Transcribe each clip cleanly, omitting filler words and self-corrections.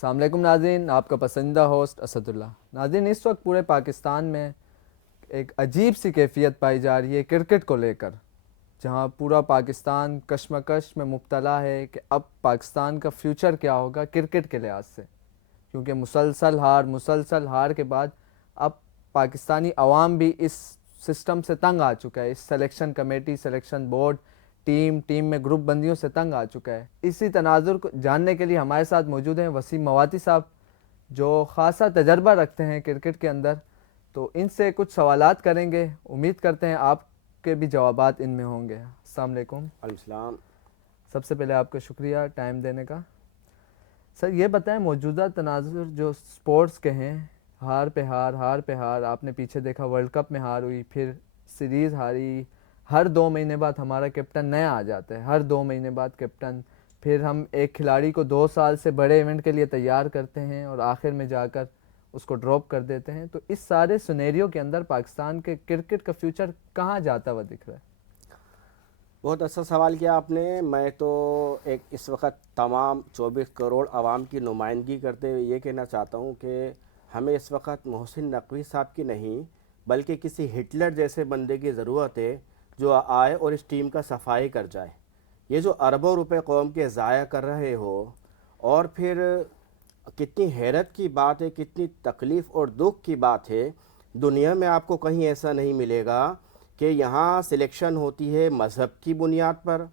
السلام علیکم ناظرین، آپ کا پسندیدہ ہوسٹ اسد اللہ۔ ناظرین، اس وقت پورے پاکستان میں ایک عجیب سی کیفیت پائی جا رہی ہے کرکٹ کو لے کر، جہاں پورا پاکستان کشمکش میں مبتلا ہے کہ اب پاکستان کا فیوچر کیا ہوگا کرکٹ کے لحاظ سے، کیونکہ مسلسل ہار کے بعد اب پاکستانی عوام بھی اس سسٹم سے تنگ آ چکا ہے، اس selection committee, selection board, team میں گروپ بندیوں سے تنگ آ چکا ہے۔ اسی تناظر کو جاننے کے لیے ہمارے ساتھ موجود ہیں وسیم مواتی صاحب، جو خاصا تجربہ رکھتے ہیں کرکٹ کے اندر، تو ان سے کچھ سوالات کریں گے، امید کرتے ہیں آپ کے بھی جوابات ان میں ہوں گے۔ السلام علیکم۔ علیہ السلام۔ سب سے پہلے آپ کا شکریہ ٹائم دینے کا۔ سر یہ بتائیں، موجودہ تناظر جو سپورٹس کے ہیں، ہار پہ ہار، آپ نے پیچھے دیکھا ورلڈ کپ میں ہار ہوئی، پھر سیریز ہاری، ہر 2 مہینے بعد ہمارا کیپٹن نیا آ جاتا ہے، ہر 2 مہینے بعد کیپٹن، پھر ہم ایک کھلاڑی کو 2 سال سے بڑے ایونٹ کے لیے تیار کرتے ہیں اور آخر میں جا کر اس کو ڈراپ کر دیتے ہیں۔ تو اس سارے سنیریو کے اندر پاکستان کے کرکٹ کا فیوچر کہاں جاتا ہوا دکھ رہا ہے؟ بہت اچھا سوال کیا آپ نے۔ میں تو ایک اس وقت تمام 24 کروڑ عوام کی نمائندگی کرتے ہوئے یہ کہنا چاہتا ہوں کہ ہمیں اس وقت محسن نقوی صاحب کی نہیں بلکہ کسی ہٹلر جیسے بندے کی ضرورت ہے جو آئے اور اس ٹیم کا صفائی کر جائے۔ یہ جو اربوں روپے قوم کے ضائع کر رہے ہو، اور پھر کتنی حیرت کی بات ہے، کتنی تکلیف اور دکھ کی بات ہے، دنیا میں آپ کو کہیں ایسا نہیں ملے گا کہ یہاں سلیکشن ہوتی ہے مذہب کی بنیاد پر،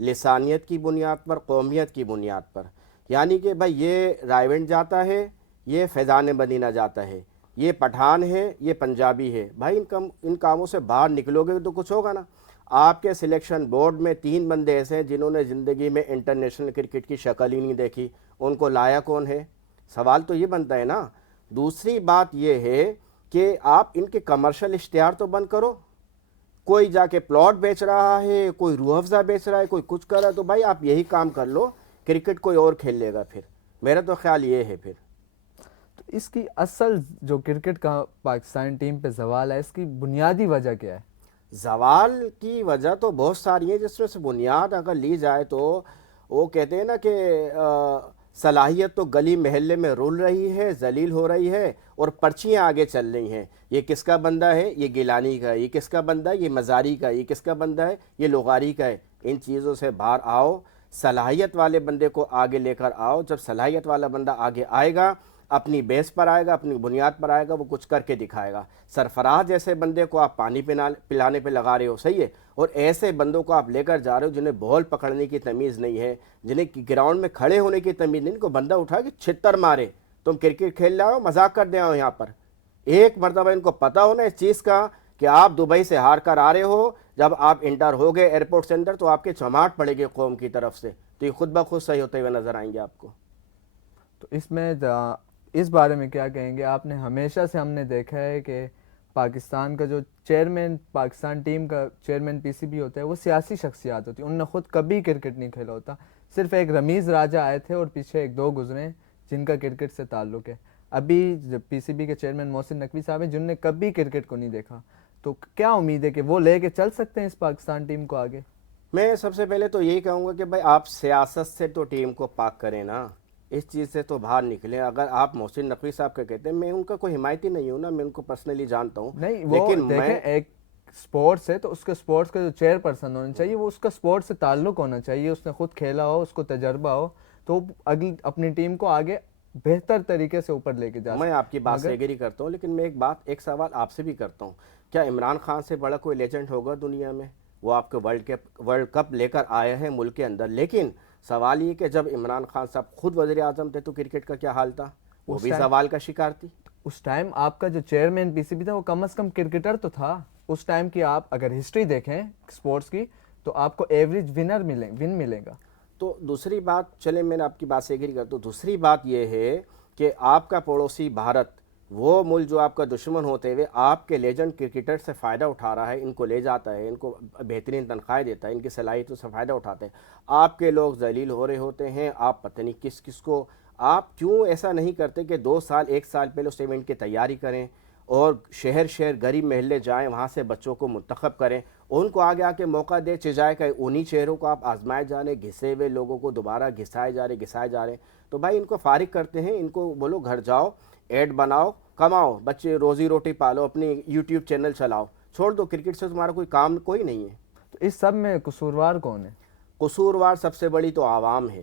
لسانیت کی بنیاد پر، قومیت کی بنیاد پر۔ یعنی کہ بھائی یہ رائیونڈ جاتا ہے، یہ فیضان مدینہ جاتا ہے، یہ پٹھان ہے، یہ پنجابی ہے۔ بھائی ان کاموں سے باہر نکلو گے تو کچھ ہوگا نا۔ آپ کے سلیکشن بورڈ میں 3 بندے ایسے ہیں جنہوں نے زندگی میں انٹرنیشنل کرکٹ کی شکل ہی نہیں دیکھی، ان کو لایا کون ہے؟ سوال تو یہ بنتا ہے نا۔ دوسری بات یہ ہے کہ آپ ان کے کمرشل اشتہار تو بند کرو۔ کوئی جا کے پلاٹ بیچ رہا ہے، کوئی روح افزا بیچ رہا ہے، کوئی کچھ کر رہا ہے، تو بھائی آپ یہی کام کر لو، کرکٹ کوئی اور کھیل لے گا۔ پھر میرا تو خیال یہ ہے۔ پھر تو اس کی اصل جو کرکٹ کا پاکستانی ٹیم پہ زوال ہے، اس کی بنیادی وجہ کیا ہے؟ زوال کی وجہ تو بہت ساری ہیں، جس میں سے بنیاد اگر لی جائے تو وہ کہتے ہیں نا کہ صلاحیت تو گلی محلے میں رول رہی ہے، ذلیل ہو رہی ہے، اور پرچیاں آگے چل رہی ہیں۔ یہ کس کا بندہ ہے؟ یہ گیلانی کا ہے۔ یہ کس کا بندہ ہے؟ یہ مزاری کا ہے۔ یہ کس کا بندہ ہے؟ یہ لغاری کا ہے۔ ان چیزوں سے باہر آؤ، صلاحیت والے بندے کو آگے لے کر آؤ۔ جب صلاحیت والا بندہ آگے آئے گا، اپنی بیس پر آئے گا، اپنی بنیاد پر آئے گا، وہ کچھ کر کے دکھائے گا۔ سرفراز جیسے بندے کو آپ پانی پلانے پہ لگا رہے ہو، صحیح ہے، اور ایسے بندوں کو آپ لے کر جا رہے ہو جنہیں بال پکڑنے کی تمیز نہیں ہے، جنہیں گراؤنڈ میں کھڑے ہونے کی تمیز نہیں، ان کو بندہ اٹھا کے چھتر مارے۔ تم کرکٹ کھیل رہے ہو، مذاق کر دے ہو یہاں پر۔ ایک مرتبہ ان کو پتہ ہونا اس چیز کا کہ آپ دبئی سے ہار کر آ رہے ہو، جب آپ انٹر ہو گئے ایئرپورٹ سے اندر تو آپ کے چماٹ پڑے گی قوم کی طرف سے، تو یہ خود بخود صحیح ہوتے ہوئے نظر آئیں گے آپ کو۔ تو اس میں اس بارے میں کیا کہیں گے؟ آپ نے ہمیشہ سے ہم نے دیکھا ہے کہ پاکستان کا جو چیئرمین، پاکستان ٹیم کا چیئرمین پی سی بی ہوتا ہے، وہ سیاسی شخصیات ہوتی ہیں، انہوں نے خود کبھی کرکٹ نہیں کھیلا ہوتا۔ صرف ایک رمیز راجہ آئے تھے اور پیچھے 1-2 گزرے جن کا کرکٹ سے تعلق ہے۔ ابھی جب پی سی بی کے چیئرمین محسن نقوی صاحب ہیں، جنہوں نے کبھی کرکٹ کو نہیں دیکھا، تو کیا امید ہے کہ وہ لے کے چل سکتے ہیں اس پاکستان ٹیم کو آگے؟ میں سب سے پہلے تو یہی کہوں گا کہ بھائی آپ سیاست سے تو ٹیم کو پاک کریں نا، اس چیز سے تو باہر نکلیں۔ اگر آپ محسن نقوی صاحب کا کہتے ہیں، میں ان کا کوئی حمایتی نہیں ہوں نا، میں ان کو پرسنلی جانتا ہوں، نہیں، وہ لیکن دیکھیں، میں ایک سپورٹس ہے تو اس کے سپورٹس کا جو چیئر پرسن ہونا چاہیے، وہ اس کا سپورٹس سے تعلق ہونا چاہیے، اس نے خود کھیلا ہو، اس کو تجربہ ہو، تو اگلی اپنی ٹیم کو آگے بہتر طریقے سے اوپر لے کے جا میں آپ کی سکتے، بات سے مگر ایگری کرتا ہوں، لیکن میں ایک سوال آپ سے بھی کرتا ہوں۔ کیا عمران خان سے بڑا کوئی لیجنڈ ہوگا دنیا میں؟ وہ آپ کے ورلڈ کپ لے کر آئے ہیں ملک کے اندر، لیکن سوال یہ کہ جب عمران خان صاحب خود وزیر اعظم تھے تو کرکٹ کا کیا حال تھا؟ وہ اس بھی ٹائم زوال کا شکار تھی۔ اس ٹائم آپ کا جو چیئرمین پی سی بی تھا، وہ کم از کم کرکٹر تو تھا اس ٹائم کی۔ آپ اگر ہسٹری دیکھیں سپورٹس کی، تو آپ کو ایوریج ون ملے گا۔ تو دوسری بات، چلیں میں آپ کی بات سے ایگری کرتا ہوں، دوسری بات یہ ہے کہ آپ کا پڑوسی بھارت، وہ ملک جو آپ کا دشمن ہوتے ہوئے آپ کے لیجنڈ کرکٹر سے فائدہ اٹھا رہا ہے، ان کو لے جاتا ہے، ان کو بہترین تنخواہیں دیتا ہے، ان کی صلاحیتوں سے فائدہ اٹھاتے ہیں، آپ کے لوگ ذلیل ہو رہے ہوتے ہیں، آپ پتہ نہیں کس کس کو، آپ کیوں ایسا نہیں کرتے کہ 2 سال 1 سال پہلے اس ایونٹ کی تیاری کریں، اور شہر شہر گریب محلے جائیں, وہاں سے بچوں کو منتخب کریں, ان کو آگے آ کے موقع دے چجائے کہ انہی چہروں کو آپ آزمائے جا رہے, گھسے ہوئے لوگوں کو دوبارہ گھسائے جا رہے. تو بھائی ان کو فارغ کرتے ہیں, ان کو بولو گھر جاؤ, ایڈ بناؤ, کماؤ, بچے روزی روٹی پالو, اپنی یوٹیوب چینل چلاؤ, چھوڑ دو. کرکٹ سے تمہارا کوئی کام کوئی نہیں ہے. تو اس سب میں قصوروار کون ہے؟ قصوروار سب سے بڑی تو عوام ہے.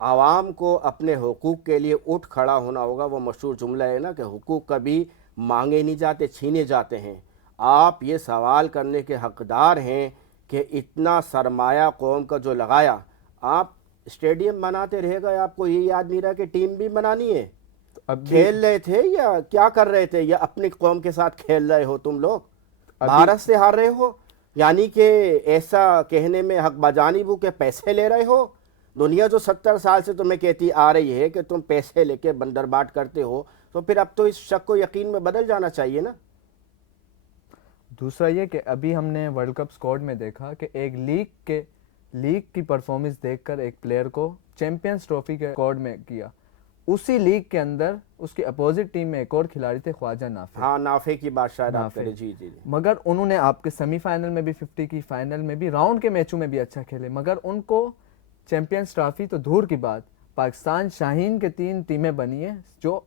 عوام کو اپنے حقوق کے لیے اٹھ کھڑا ہونا ہوگا. وہ مشہور جملہ ہے نا کہ حقوق کبھی مانگے نہیں جاتے, چھینے جاتے ہیں. آپ یہ سوال کرنے کے حقدار ہیں کہ اتنا سرمایہ قوم کا جو لگایا, آپ اسٹیڈیم بناتے رہے گا, آپ کو یہ یاد نہیں رہا کہ ٹیم بھی بنانی ہے. اب بھی کھیل رہے تھے یا کیا کر رہے تھے, یا اپنی قوم کے ساتھ کھیل رہے ہو تم لوگ؟ بھارت سے ہار رہے ہو, یعنی کہ ایسا کہنے میں حق بجانب ہو کہ پیسے لے رہے ہو. دنیا جو 70 سال سے تمہیں کہتی آ رہی ہے کہ تم پیسے لے کے بندر باٹ کرتے ہو, تو پھر اب تو اس شک کو یقین میں بدل جانا چاہیے نا. دوسرا یہ کہ ابھی ہم نے ورلڈ کپ اسکواڈ میں دیکھا کہ ایک لیگ کی پرفارمنس دیکھ کر ایک پلیئر کو چیمپئنز ٹرافی کے اسکواڈ میں کیا. اسی لیگ کے اندر اس کی اپوزٹ ٹیم میں ایک اور کھلاڑی تھے, خواجہ نافع. ہاں, نافع کی بات شاید آپ نافع. کریں. جی جی. مگر انہوں نے آپ کے سیمی فائنل میں بھی 50 کی, فائنل میں بھی, راؤنڈ کے میچوں میں بھی اچھا کھیلے, مگر ان کو چیمپئنز ٹرافی تو دور کی بات, پاکستان شاہین کے 3 ٹیمیں بنی ہیں جو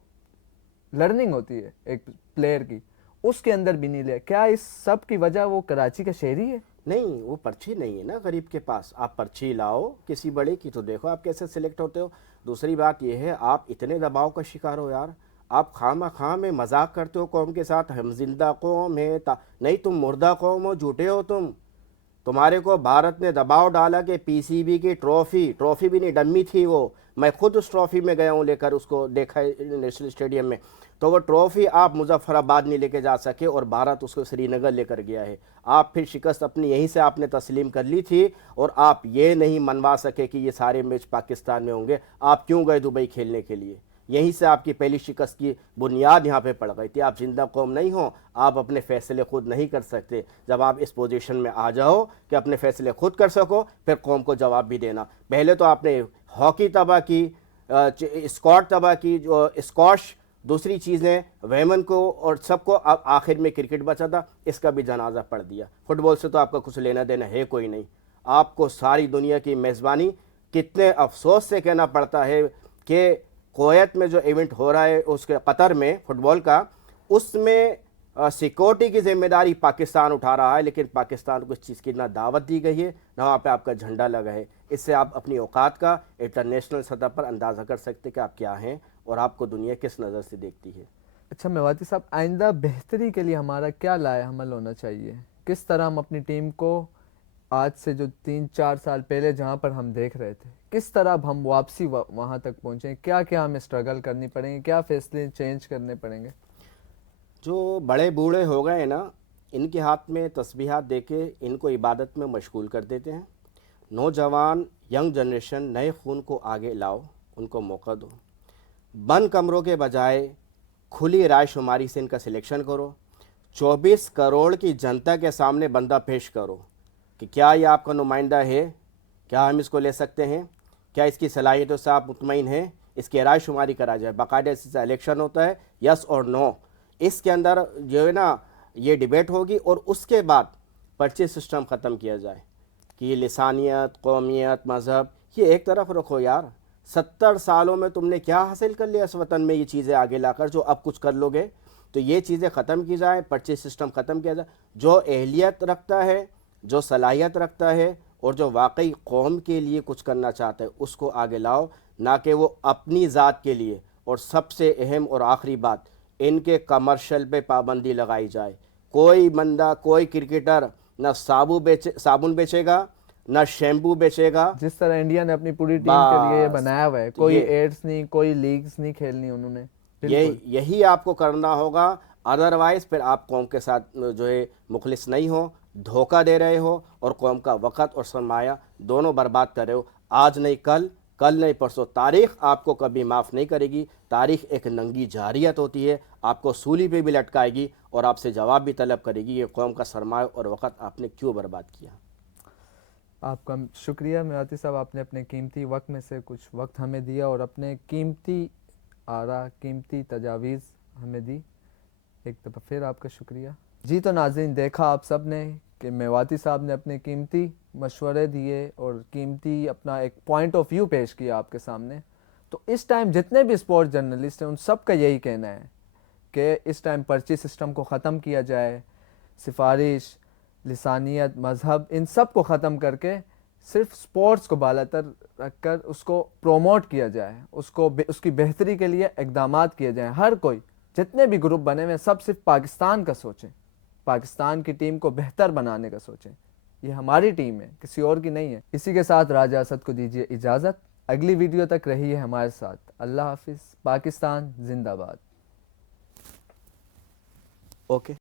لرننگ ہوتی ہے ایک پلیئر کی, اس کے اندر بھی نہیں لے. کیا اس سب کی وجہ وہ کراچی کا شہری ہے؟ نہیں, وہ پرچی نہیں ہے نا غریب کے پاس. آپ پرچی لاؤ کسی بڑے کی, تو دیکھو آپ کیسے سلیکٹ ہوتے ہو. دوسری بات یہ ہے, آپ اتنے دباؤ کا شکار ہو یار. آپ خواہ میں مذاق کرتے ہو قوم کے ساتھ, ہم زندہ قوم ہے. نہیں, تم مردہ قوم ہو, جھوٹے ہو تم. تمہارے کو بھارت نے دباؤ ڈالا کہ پی سی بی کی ٹرافی بھی نہیں, ڈمی تھی وہ. میں خود اس ٹرافی میں گیا ہوں لے کر, اس کو دیکھا ہے نیشنل اسٹیڈیم میں. تو وہ ٹرافی آپ مظفر آباد نہیں لے کے جا سکے, اور بھارت اس کو سری نگر لے کر گیا ہے. آپ پھر شکست اپنی یہیں سے آپ نے تسلیم کر لی تھی, اور آپ یہ نہیں منوا سکے کہ یہ سارے میچ پاکستان میں ہوں گے. آپ کیوں گئے دبئی کھیلنے کے لیے؟ یہیں سے آپ کی پہلی شکست کی بنیاد یہاں پہ پڑ گئی تھی. آپ زندہ قوم نہیں ہو, آپ اپنے فیصلے خود نہیں کر سکتے. جب آپ اس پوزیشن میں آ جاؤ کہ اپنے فیصلے خود کر سکو, پھر قوم کو جواب بھی دینا. پہلے تو آپ نے ہاکی تباہ کی, اسکواڈ تباہ کی, جو اسکواش, دوسری چیزیں ویمن کو, اور سب کو. اب آخر میں کرکٹ بچا تھا, اس کا بھی جنازہ پڑھ دیا. فٹ بال سے تو آپ کا کچھ لینا دینا ہے کوئی نہیں. آپ کو ساری دنیا کی میزبانی, کتنے افسوس سے کہنا پڑتا ہے کہ کویت میں جو ایونٹ ہو رہا ہے اس کے قطر میں فٹ بال کا, اس میں سیکورٹی کی ذمہ داری پاکستان اٹھا رہا ہے, لیکن پاکستان کو اس چیز کی نہ دعوت دی گئی ہے, نہ وہاں پہ آپ کا جھنڈا لگا ہے. اس سے آپ اپنی اوقات کا انٹرنیشنل سطح پر اندازہ کر سکتے کہ آپ کیا ہیں, اور آپ کو دنیا کس نظر سے دیکھتی ہے. اچھا میواتی صاحب, آئندہ بہتری کے لیے ہمارا کیا لائے عمل ہونا چاہیے؟ کس طرح ہم اپنی ٹیم کو آج سے جو 3-4 سال پہلے جہاں پر ہم دیکھ رہے تھے, کس طرح اب ہم واپسی وہاں تک پہنچیں؟ کیا کیا ہمیں اسٹرگل کرنی پڑیں گے, کیا فیصلے چینج کرنے پڑیں گے؟ جو بڑے بوڑھے ہو گئے نا, ان کے ہاتھ میں تسبیحات دے کے ان کو عبادت میں مشغول کر دیتے ہیں. نوجوان ینگ جنریشن نئے خون کو آگے لاؤ, ان کو موقع دو. بند کمروں کے بجائے کھلی رائے شماری سے ان کا سلیکشن کرو. 24 کروڑ کی جنتا کے سامنے بندہ پیش کرو کہ کیا یہ آپ کا نمائندہ ہے, کیا ہم اس کو لے سکتے ہیں, کیا اس کی صلاحیتوں سے آپ مطمئن ہیں. اس کی رائے شماری کرا جائے, باقاعدہ اس سے الیکشن ہوتا ہے, یس اور نو. اس کے اندر جو ہے نا یہ ڈیبیٹ ہوگی, اور اس کے بعد پرچے سسٹم ختم کیا جائے کہ یہ لسانیت, قومیت, مذہب, یہ ایک طرف رکھو یار. 70 سالوں میں تم نے کیا حاصل کر لیا اس وطن میں, یہ چیزیں آگے لا کر جو اب کچھ کر لو گے. تو یہ چیزیں ختم کی جائیں, پرچے سسٹم ختم کیا جائے. جو اہلیت رکھتا ہے, جو صلاحیت رکھتا ہے, اور جو واقعی قوم کے لیے کچھ کرنا چاہتا ہے, اس کو آگے لاؤ, نہ کہ وہ اپنی ذات کے لیے. اور سب سے اہم اور آخری بات, ان کے کمرشل پہ پابندی لگائی جائے. کوئی بندہ, کوئی کرکٹر نہ صابن بیچے گا, نہ شیمپو بیچے گا. جس طرح انڈیا نے اپنی پوری ٹیم کے لیے یہ بنایا ہوا ہے, کوئی ایڈز نہیں, کوئی لیگز نہیں کھیلنی انہوں نے. یہی آپ کو کرنا ہوگا. ادروائز پھر آپ قوم کے ساتھ جو ہے مخلص نہیں ہو, دھوکہ دے رہے ہو, اور قوم کا وقت اور سرمایہ دونوں برباد کر رہے ہو. آج نہیں کل, کل نہیں پرسوں. تاریخ آپ کو کبھی معاف نہیں کرے گی. تاریخ ایک ننگی جاریت ہوتی ہے, آپ کو سولی پہ بھی لٹکائے گی, اور آپ سے جواب بھی طلب کرے گی, یہ قوم کا سرمایہ اور وقت آپ نے کیوں برباد کیا. آپ کا شکریہ میواتی صاحب, آپ نے اپنے قیمتی وقت میں سے کچھ وقت ہمیں دیا, اور اپنے قیمتی آراء, قیمتی تجاویز ہمیں دی. ایک دفعہ پھر آپ کا شکریہ. جی تو ناظرین، دیکھا آپ سب نے کہ میواتی صاحب نے اپنے قیمتی مشورے دیے اور قیمتی اپنا ایک پوائنٹ آف ویو پیش کیا آپ کے سامنے. تو اس ٹائم جتنے بھی اسپورٹ جرنلسٹ ہیں ان سب کا یہی کہنا ہے کہ اس ٹائم پرچی سسٹم کو ختم کیا جائے، سفارش، لسانیت، مذہب، ان سب کو ختم کر کے صرف سپورٹس کو بالاتر رکھ کر اس کو پروموٹ کیا جائے، اس کی بہتری کے لیے اقدامات کیے جائیں. ہر کوئی، جتنے بھی گروپ بنے ہوئے ہیں، سب صرف پاکستان کا سوچیں، پاکستان کی ٹیم کو بہتر بنانے کا سوچیں. یہ ہماری ٹیم ہے، کسی اور کی نہیں ہے. اسی کے ساتھ راجہ اسد کو دیجیے اجازت. اگلی ویڈیو تک رہیے ہمارے ساتھ. اللہ حافظ. پاکستان زندہ باد. اوکے.